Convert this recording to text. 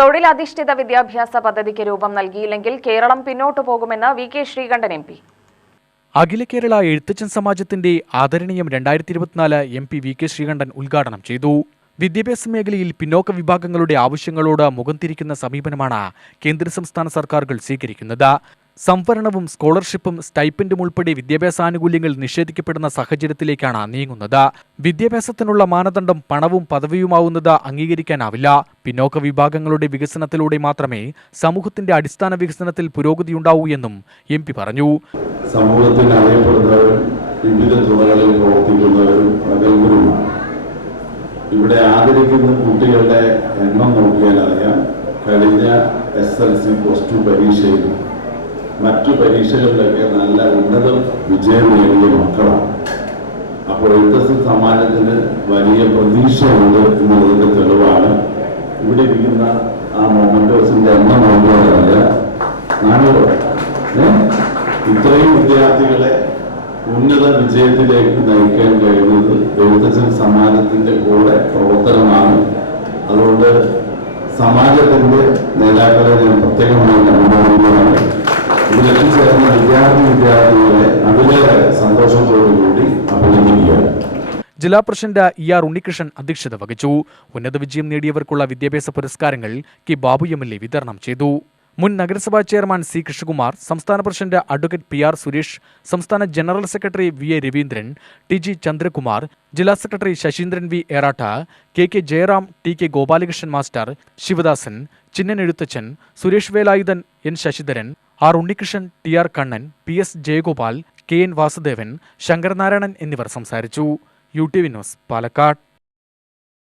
തൊഴിലധിഷ്ഠിത വിദ്യാഭ്യാസ പദ്ധതിക്ക് രൂപം നൽകിയില്ലെങ്കിൽ കേരളം പിന്നോട്ടു പോകുമെന്ന് V K Sreekandan M P. Akhila Kerala Ezhuthachan സമാജത്തിന്റെ ആദരണീയം രണ്ടായിരത്തി ഇരുപത്തിനാല് M P V K Sreekandan ഉദ്ഘാടനം ചെയ്തു. വിദ്യാഭ്യാസ മേഖലയിൽ പിന്നോക്ക വിഭാഗങ്ങളുടെ ആവശ്യങ്ങളോട് മുഖം തിരിക്കുന്ന സമീപനമാണ് കേന്ദ്ര സംസ്ഥാന സർക്കാരുകൾ സ്വീകരിക്കുന്നത്. സംവരണവും സ്കോളർഷിപ്പും സ്റ്റൈപ്പൻഡും ഉൾപ്പെടെ വിദ്യാഭ്യാസാനുകൂല്യങ്ങൾ നിഷേധിക്കപ്പെടുന്ന സാഹചര്യത്തിലേക്കാണ് നീങ്ങുന്നത്. വിദ്യാഭ്യാസത്തിനുള്ള മാനദണ്ഡം പണവും പദവിയുമാവുന്നത് അംഗീകരിക്കാനാവില്ല. പിന്നോക്ക വിഭാഗങ്ങളുടെ വികസനത്തിലൂടെ മാത്രമേ സമൂഹത്തിന്റെ അടിസ്ഥാന വികസനത്തിൽ പുരോഗതിയുണ്ടാവൂ എന്നും എം പി പറഞ്ഞു. വിവിധ ഇവിടെ ആദരിക്കുന്ന കുട്ടികളുടെ എണ്ണം നോക്കിയാൽ അറിയാം. കഴിഞ്ഞ S L C plus two പരീക്ഷയിൽ മറ്റു പരീക്ഷകളിലൊക്കെ നല്ല ഉന്നത വിജയം നേടിയ മക്കളാണ്. അപ്പോൾ എഴുത്തച്ഛൻ സമ്മാനത്തിന് വലിയ പ്രതീക്ഷയുണ്ട് എന്നുള്ളതിന്റെ തെളിവാണ്. ഇവിടെ ഇരിക്കുന്ന ആ മൊമെന്റോസിന്റെ അമ്മ അറിയാം നാനൂറ് ഇത്രയും വിദ്യാർത്ഥികളെ ഉന്നത വിജയത്തിലേക്ക് നയിക്കാൻ കഴിയുന്നത് എഴുത്തച്ഛൻ സമാജത്തിന്റെ കൂടെ പ്രവർത്തനമാണ്. അതുകൊണ്ട് സമാജത്തിന്റെ നേതാക്കളെ ഞാൻ പ്രത്യേകമായി ഇതിലെത്തിച്ചേർന്ന വിദ്യാർത്ഥി വിദ്യാർത്ഥികളെ അതിലേറെ സന്തോഷത്തോടു കൂടി അഭിനന്ദിക്കുകയാണ് ജില്ലാ പ്രസിഡന്റ് ഇ ആർ ഉണ്ണികൃഷ്ണൻ അധ്യക്ഷത വഹിച്ചു. ഉന്നത വിജയം നേടിയവർക്കുള്ള വിദ്യാഭ്യാസ പുരസ്കാരങ്ങൾ K Babu M L A വിതരണം ചെയ്തു. മുൻ നഗരസഭാ ചെയർമാൻ സി കൃഷ്ണകുമാർ സംസ്ഥാന president advocate P R Suresh സംസ്ഥാന general secretary V A Raveendran T G Chandrakumar ജില്ലാ secretary Sasheendran V Eratta K K Jayaram T K Gopalakrishnan master Sivadasan Chinnan Ezhuthachan Suresh Velayudhan N Sasidharan R Unnikrishnan T R Kannan P S Jayagopal K N Vasudevan Sankaranarayanan എന്നിവർ സംസാരിച്ചു. U T V news Palakkad.